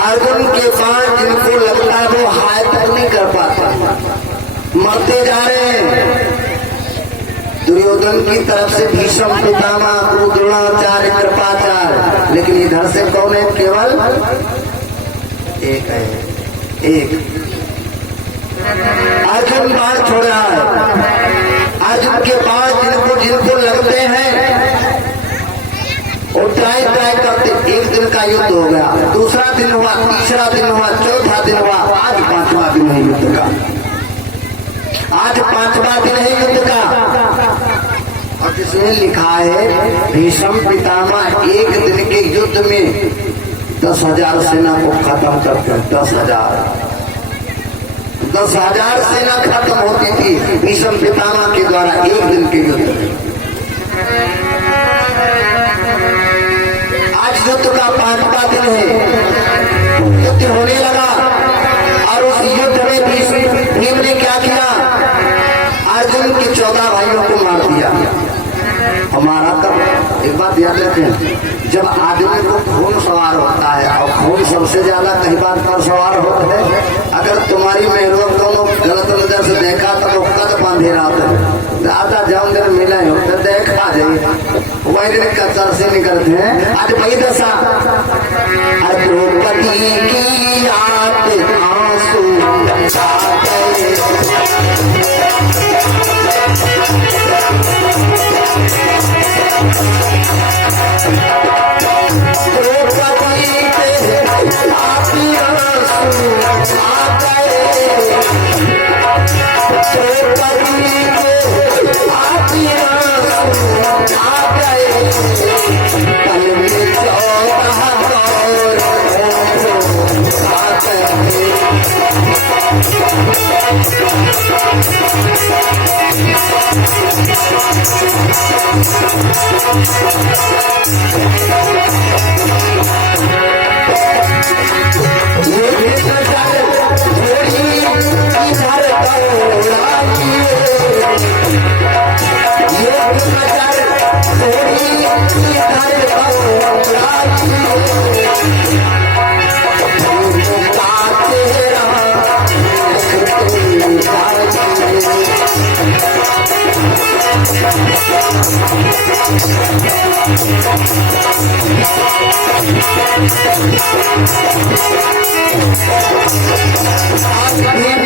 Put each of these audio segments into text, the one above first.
अर्जुन के बाण जिनको लगता है वो हाय तक नहीं कर पाता, मरते जा रहे हैं। दुर्योधन की तरफ से भीष्म पितामह, द्रोणाचार्य, कृपाचार्य, लेकिन इधर से कौन है? केवल एक है, एक। अर्जुन बाण छोड़ रहा है। अर्जुन के बाण जिनको लगते हैं और ट्राई करते, एक दिन का युद्ध हो गया, दूसरा दिन हुआ, तीसरा दिन हुआ, चौथा दिन हुआ, आज पांचवा दिन है युद्ध का। आज पांचवा दिन है युद्ध का। और जिसमें लिखा है भीष्म पितामह एक दिन के युद्ध में 10,000 सेना को खत्म करते हैं। 10,000 सेना खत्म होती थी भीष्म पितामह के द्वारा एक दिन के युद्ध में। युद्ध का पांचवा दिन है, युद्ध होने लगा और उस युद्ध में भीम ने क्या किया? अर्जुन के 14 भाइयों को मार दिया। हमारा तब एक बात याद रखें, जब आदमी को खून सवार होता है और खून सबसे ज्यादा कई बार पर सवार होता है, अगर तुम्हारी मेहरों दोनों गलत नजर से देखा तो वो कद बांधे रहा था, दादा जब दिन मिला हो तो देखा जाए वही दिन कचर से निकलते हैं। आज वही दशा, द्रौपदी की याद आंसू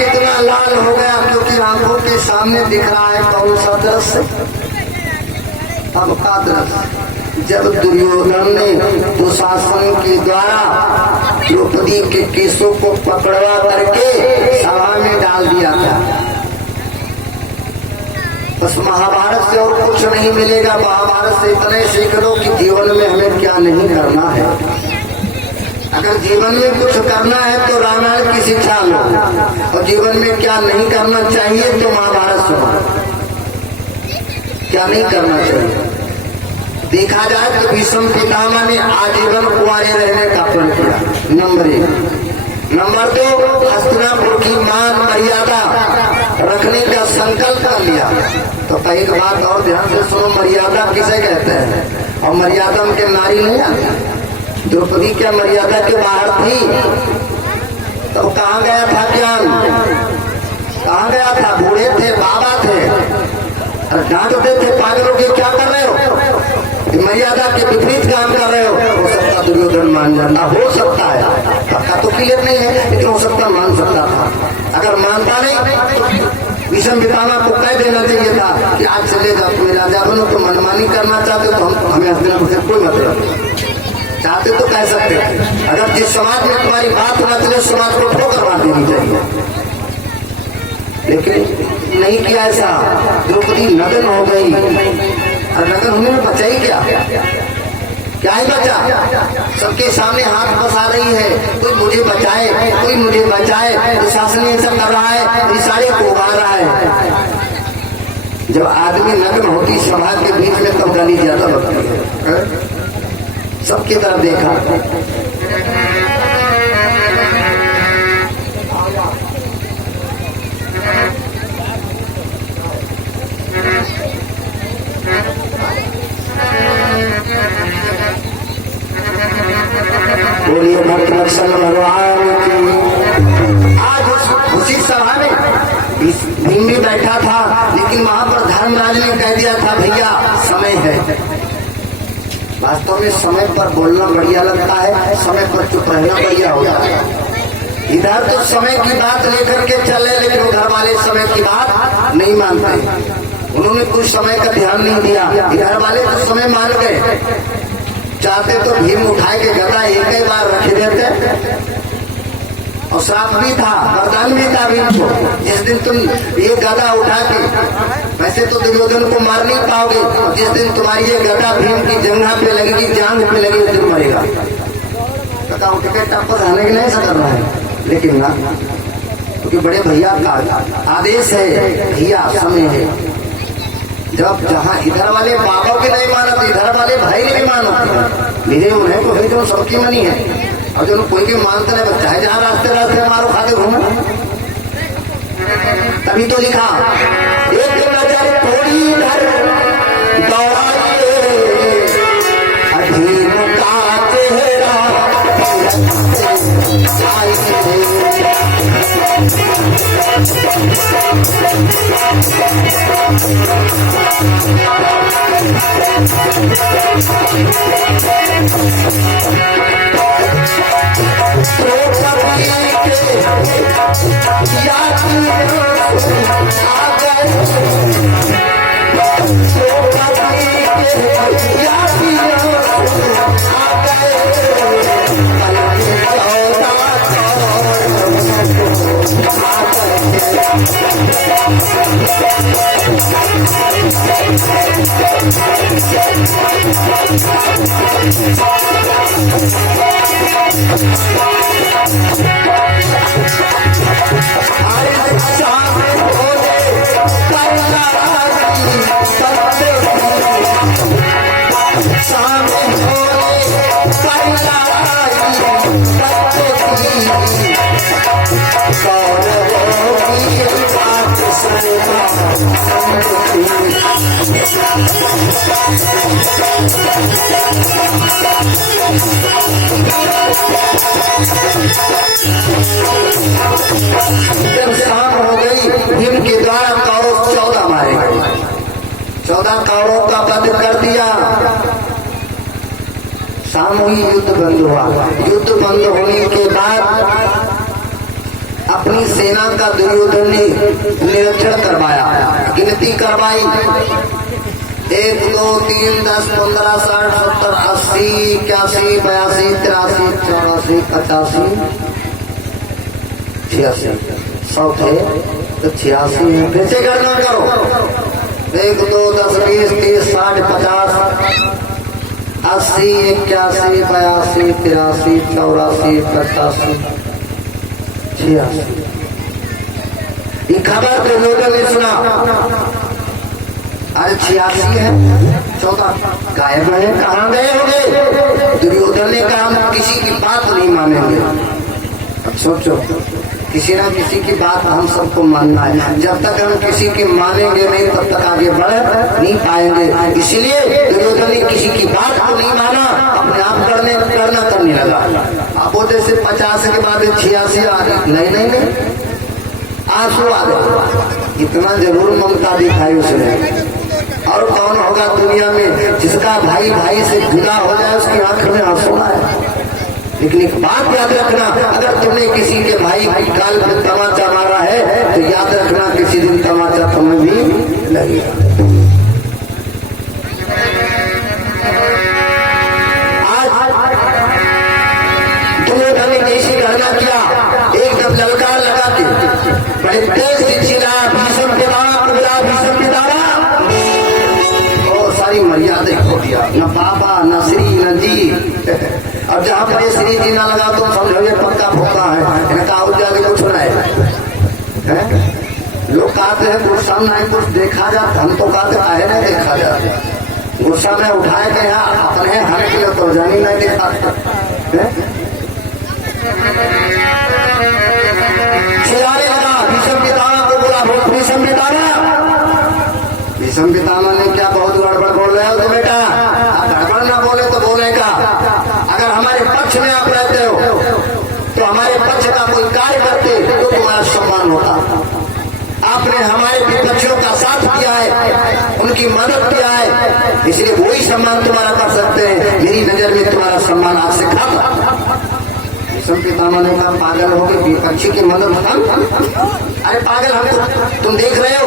इतना लाल हो गया क्योंकि आंखों के सामने दिख रहा है कौन सा दृश्य? अब का दृश्य, जब दुर्योधन ने दुशासन के द्वारा द्रौपदी के केसों को पकड़वा करके सभा में डाल दिया था। बस महाभारत से और कुछ नहीं मिलेगा। महाभारत से इतने सीख लो कि जीवन में हमें क्या नहीं करना है। अगर जीवन में कुछ करना है तो रामायण की शिक्षा लो, और जीवन में क्या नहीं करना चाहिए तो महाभारत सुनो। क्या नहीं करना चाहिए देखा जाए तो भीष्म पितामह ने आजीवन कुंवारे रहने का प्रण किया, नंबर 1। नंबर 2, हस्तिनापुर की मान मर्यादा रखने का संकल्प कर लिया। तो एक बात और ध्यान से सुनो, मर्यादा किसे कहते हैं? और मर्यादा में नारी नहीं आती। द्रौपदी क्या मर्यादा के बाहर थी? तो कहाँ गया था ज्ञान? कहाँ गया था? बूढ़े थे, बाबा थे, अरे डांटते थे पागलों के, क्या कर रहे हो? मर्यादा के विपरीत काम कर रहे हो सकता दुर्योधन मान जाता, हो सकता है, पक्का तो क्लियर नहीं है, लेकिन हो सकता मान सकता था। अगर मानता नहीं भीष्म पितामह को कह देना चाहिए था कि आज चले जाओ, तुम्हें राजा बनो, तुम मनमानी करना चाहते हो तो हमें हस्तिनापुर से कोई मतलब, चाहते तो कह सकते। अगर जिस समाज में तुम्हारी बात न चले समाज को ठोकर मार देनी चाहिए, लेकिन नहीं किया ऐसा। द्रौपदी नग्न हो गई और नग्न होने में बचा ही क्या ही बचा। सबके सामने हाथ फंसा रही है, कोई मुझे बचाए, कोई मुझे बचाए। शासन ऐसा कर रहा है, सारे को उबार रहा है। जब आदमी नग्न होती सभा के बीच में तब गाली ज्यादा लगती है। सबकी तरफ देखा, बोलिए भक्त वत्सल भगवान की। आज उसी सभा में भीम भी बैठा था, लेकिन वहां पर धर्मराज ने कह दिया था भैया समय है। वास्तव में समय पर बोलना बढ़िया लगता है, समय पर चुप रहना बढ़िया होता है। इधर तो समय की बात लेकर के चले, लेकिन घर वाले समय की बात नहीं मानते। उन्होंने कुछ समय का ध्यान नहीं दिया, इधर वाले तो समय मान गए। चाहते तो भीम उठाए के गदा एक ही बार रख देते, और श्राप भी था, वरदान भी था भीम को, जिस दिन तुम ये गदा उठा के, वैसे तो दुर्योधन को मार नहीं पाओगे, जिस दिन तुम्हारी ये गदा भीम की जंघा पे लगेगी, जांघ पे लगेगी, उस दिन मरेगा। गदा उठ के टप्पा रहने के नहीं ऐसा करना है, लेकिन ना, क्योंकि बड़े भैया का आदेश है, भैया समय है। जब जहाँ इधर वाले बाबा के नहीं माना, तो इधर वाले भाई नहीं माना, मेरे उन्हें तो भाई जो सबकी मनी है, और जो कोई भी मानते नहीं, चाहे जहाँ रास्ते रास्ते मारो खाते घूमो। तभी तो लिखा, एक नजर थोड़ी इधर दौड़ाइए, अधीन का चेहरा जब शाम हो गई, भीम के द्वारा कौरव 14 मारे गए, 14 कौरवों का वध कर दिया। शाम हुई, युद्ध बंद हुआ। युद्ध बंद होने के बाद अपनी सेना का दुर्योधन ने निरीक्षण करवाया, गिनती करवाई। 1 2 3 10 15 60 70 80 81 82 83 84 85 86 100 थे तो 86 है। फिर से गणना करो, 1 2 10 20 30 60 50 80 81 82 83 84 85 86। ये खबर दुर्योधन ने सुना, अरे 86 है, 14 गायब है, कहाँ गए होंगे। दुर्योधन ने कहा हम किसी की बात नहीं मानेंगे। अब सोचो, किसी ना किसी की बात हम सबको मानना है। जब तक हम किसी की मानेंगे नहीं, तब तक आगे बढ़ नहीं पाएंगे। इसलिए दुर्योधन ने किसी की बात को नहीं माना, अपने आप करना करने लगा। अब वो जैसे 50 के बाद 86 आ गए, नहीं आंसू आ गए। इतना जरूर ममता दिखाई उसने। और कौन होगा दुनिया में जिसका भाई भाई से जुदा हो जाए, उसकी आंख में आंसू आए। लेकिन एक बात याद रखना, अगर तुमने किसी के भाई की काल पे तमाचा मारा है तो याद रखना किसी दिन तमाचा तुम्हें भी लगेगा। आज दुर्योधन ने जैसी घटना किया, एक जब ललकार लगा के बड़े तेज से चिल्लाया, भीष्म पितामह, बोला भीष्म पितामह, और सारी मर्यादा खो दिया, न पापा न श्री न जी। अब जहाँ पर श्री जी ना लगा तो समझोगे पक्का भूखा है, इनका उद्यान कुछ ना है। लोग कहते हैं गुस्सा नहीं कुछ देखा जाता, हम तो कहते है ना देखा जाता, गुस्सा में उठाए के यहाँ अपने हर के लिए तो जानी नहीं देखा। चिल्लाने लगा, भीष्म पितामह को बोला, भीष्म पितामह। भीष्म पितामह ने क्या बहुत गड़बड़ बोल रहे हो तो बेटा, गड़बड़ ना बोले तो बोले का, अगर हमारे पक्ष में आप रहते हो तो हमारे पक्ष का कोई कार्य करते तो तुम्हारा सम्मान होता। आपने हमारे विपक्षियों का साथ किया है, उनकी मदद किया है, इसलिए वही सम्मान तुम्हारा कर सकते हैं। मेरी नजर में तुम्हारा सम्मान आज से खत्म। भीष्म पितामह ने कहा, पागल हो गए, विपक्षी की मदद हम? अरे पागल, हम तुम देख रहे हो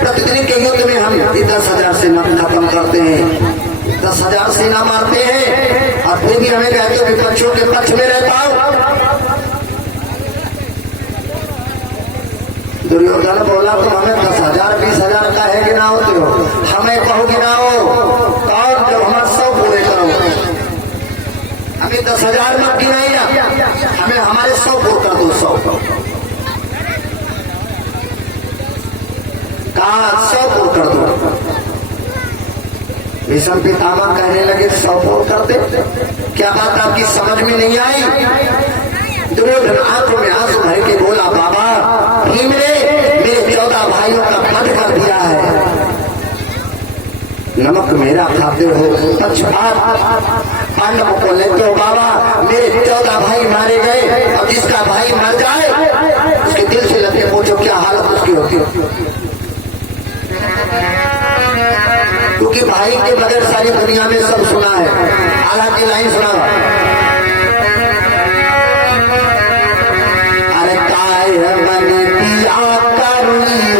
प्रतिदिन के युद्ध में हम 10,000 सेना खत्म करते हैं, 10,000 सेना मारते हैं, और फिर भी हमें कहते हो विपक्षियों के पक्ष में रहता हूं। दुर्योधन बोला, तुम हमें 10,000 20,000 का है कि ना होते हो, हमें कहो कि ना हो, और जब हमारे 100 पूरे करो, हमें 10,000 मत गिनाइया, हमें हमारे 100 पूरे कर दो, 100 कहा 100 पूरे कर दो। भीष्म पितामह कहने लगे 100 पूरे करते, क्या बात आपकी समझ में नहीं आई? दुर्योधन आंखों में आंसू भर के बोला, बाबा भीम ने मेरे 14 भाइयों का वध कर दिया है, नमक मेरा खाते हो, पक्षपात पांडवों को लेते हो। बाबा मेरे 14 भाई मारे गए, और जिसका भाई मर जाए उसके दिल से लगे पूछो क्या हालत उसकी होती, क्योंकि भाई के बगैर सारी दुनिया में सब सुना है। हालांकि लाइन सुना, अरे काय मन दिया करुणा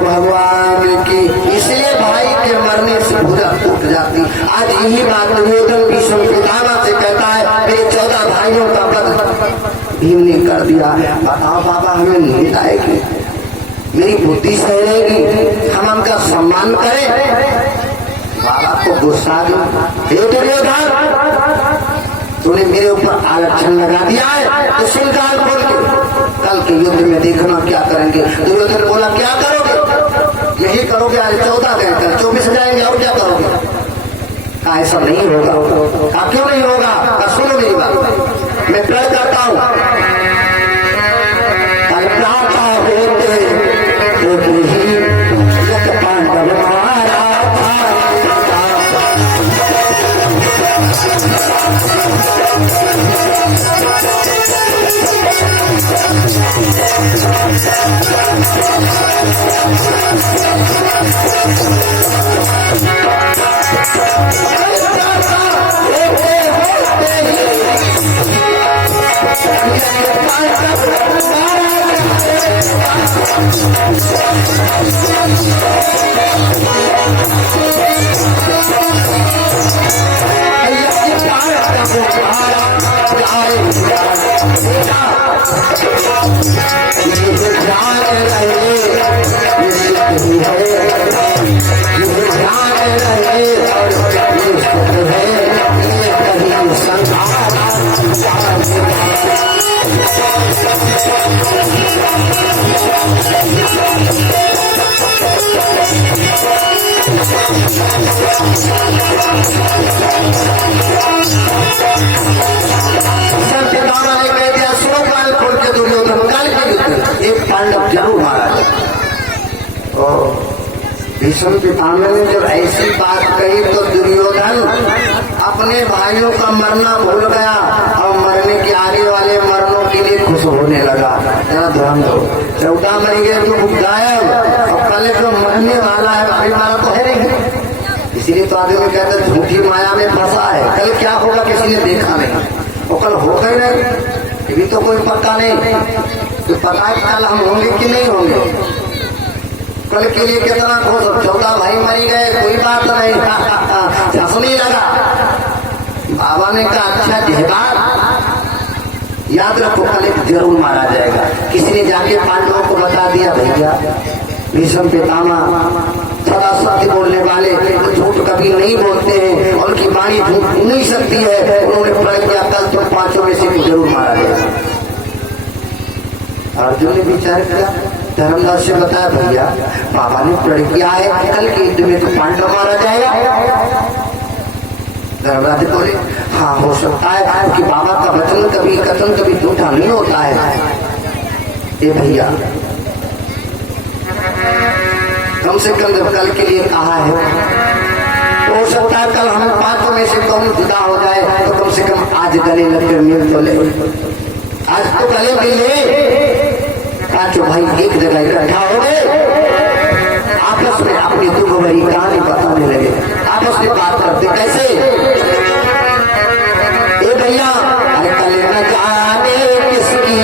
भगवान की, इसलिए भाई के मरने से पूजा टूट जाती। आज यही बात दुर्योधन भीष्म पितामह से कहता है, मेरे 14 भाइयों का वध भीम ने कर दिया। बताओ बाबा, हमें नींद आएगी, मेरी बुद्धि सह रहेगी, हम उनका सम्मान करें? बाबा को गुस्सा आ गया, दुर्योधन तूने मेरे ऊपर आरक्षण लगा दिया है, तो सुन कान खोल के कल के युद्ध में देखना क्या करेंगे। दुर्योधन बोला, क्या करोगे? यही करोगे, आज 14 गए, कल 24 जाएंगे, और क्या करोगे? कहा ऐसा नहीं होगा। कहा क्यों नहीं होगा? कहा सुनो मेरी बात, मैं प्रण करता हूं, कल्पनाता होते पांडव मारा भीष्म पितामह ने जब ऐसी बात कही तो दुर्योधन अपने भाइयों का मरना भूल गया और मरने के आगे वाले मरणों के लिए खुश होने लगा। ध्यान दो, 14 मर गए तो गायब, और कल जो मरने वाला है भाई मारा तो है नहीं। इसीलिए तो आदमी कहते झूठी माया में फंसा है। कल क्या होगा किसी ने देखा नहीं, वो कल होगा ही नहीं, ये भी तो कोई पता नहीं। तो पता है कल हम होंगे कि नहीं होंगे। कल के लिए कितना खुश, 14 भाई मरी गए, कोई बात नहीं, हंसने लगा। बाबा ने कहा, अच्छा जहबार याद रखो, कल एक जरूर मारा जाएगा। किसी ने जाके पांडवों को बता दिया, भैया भीष्म पितामह सदा सत्य बोलने वाले, तो झूठ कभी नहीं बोलते हैं, उनकी वाणी झूठ नहीं सकती है। उन्होंने प्रण किया, कल तो 5 में से जरूर मारा जाएगा। अर्जुन ने विचार किया, धर्मदास से बताया, भैया बाबा ने प्रण किया है, कल के युद्ध में तो पांडव मारा जाएगा। धर्मराज बोले, हाँ हो सकता है, कि बाबा का वचन कभी कथन कभी झूठा नहीं होता है। ये भैया कम से कम जब कल के लिए कहा है, हो सकता है कल हम 5 में से कौन जुदा हो जाए, तो कम से कम आज गले लगकर मिल तो ले। आज तो गले मिले, 5 भाई एक जगह इकट्ठा हो गए, आपस में अपनी दुख भरी कहानी बताने लगे। आपस में बात करते कैसे, ए भैया अरे कल न जाने किसकी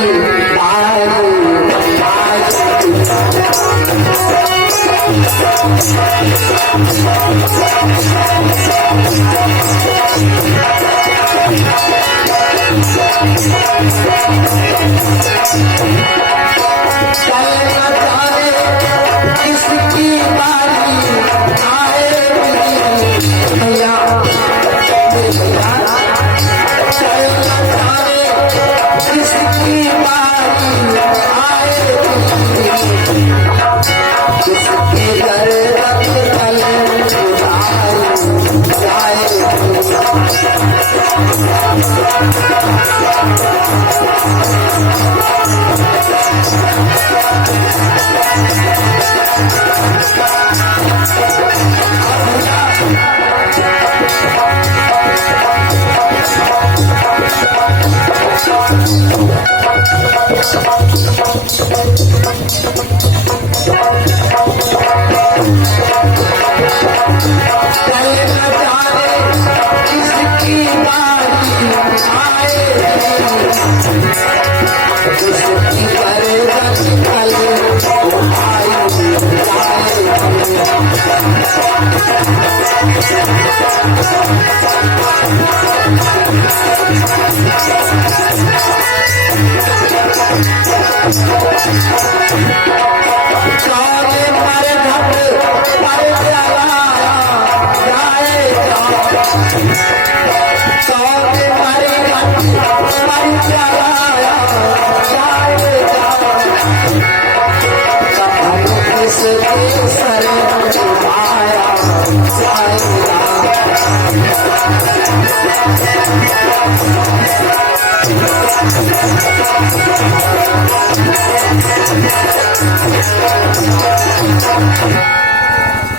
इसकी बारी आए भैया, इसकी बारी आए, किसकी जरूरत कल जाए।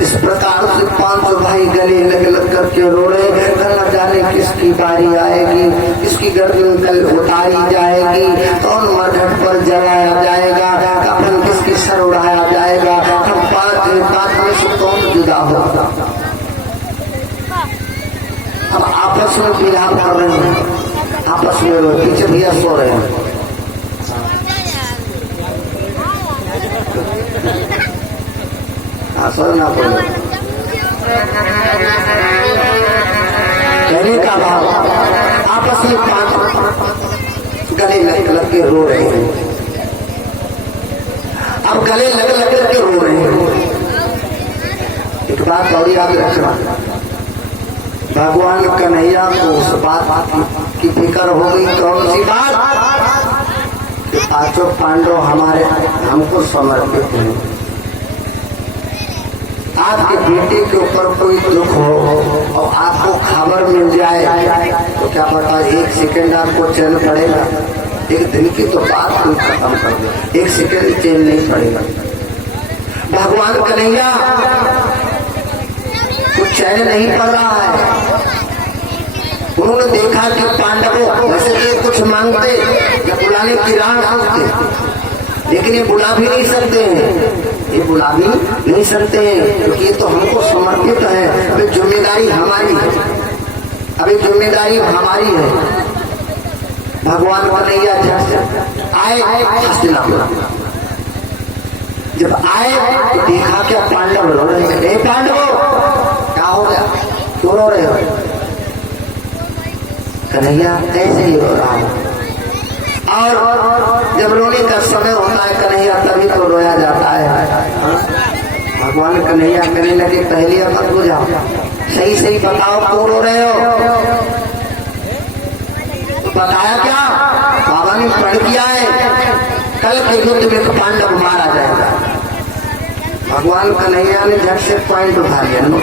इस प्रकार से 500 भाई गले लग लग करके रो रहे हैं। न जाने किसकी बारी आएगी, किसकी गर्दन कल उतारी जाएगी, कौन मरघट पर जलाया जाएगा, कफन किसकी सर उड़ाया जाएगा, हम 5 में से कौन जुदा होगा। हम आपस में बिना कर रहे हैं, आपस में पीछे भैया सो रहे हैं। सोना पड़े कहने का भाव आपस में 5 गले लग लग के रो रहे हैं। अब गले लग लग के रो रहे हैं। एक बात और याद रखना, भगवान कन्हैया को उस बात की फिक्र हो गई। कौन सी बात? कि 5 पांडव हमारे हमको समर्पित हैं। आपके बेटे के ऊपर कोई दुख हो और आपको खबर मिल जाए तो क्या पता 1 सेकंड आपको चैन पड़ेगा। एक दिन की तो बात कोई खत्म कर दो, 1 सेकंड चैन नहीं पड़ेगा। भगवान कन्हैया कुछ चैन नहीं पड़ रहा है। उन्होंने देखा कि पांडवों वैसे ये कुछ मांगते या बुलाने की राह मांगते, लेकिन ये बुला भी नहीं सकते हैं, ये बुला भी नहीं सकते हैं क्योंकि ये तो हमको समर्पित है। अभी जिम्मेदारी हमारी है, अभी जिम्मेदारी हमारी है। भगवान कन्हैया आए हस्तिनापुर। जब आए तो देखा क्या पांडव रो रहे हैं। पांडवों क्या हो गया, क्यों रो रहे हो? कन्हैया ऐसे ही रो रहा हूं। और जब रोने का समय होता है कन्हैया तभी तो रोया जाता है। भगवान कन्हैया कहने लगे पहले मत बुझाओ, सही सही बताओ क्यों रो रहे हो। तो बताया क्या, बाबा ने प्रण किया है कल के युद्ध में पांडव मारा जाएगा। भगवान कन्हैया ने झट से पॉइंट उठा लिया,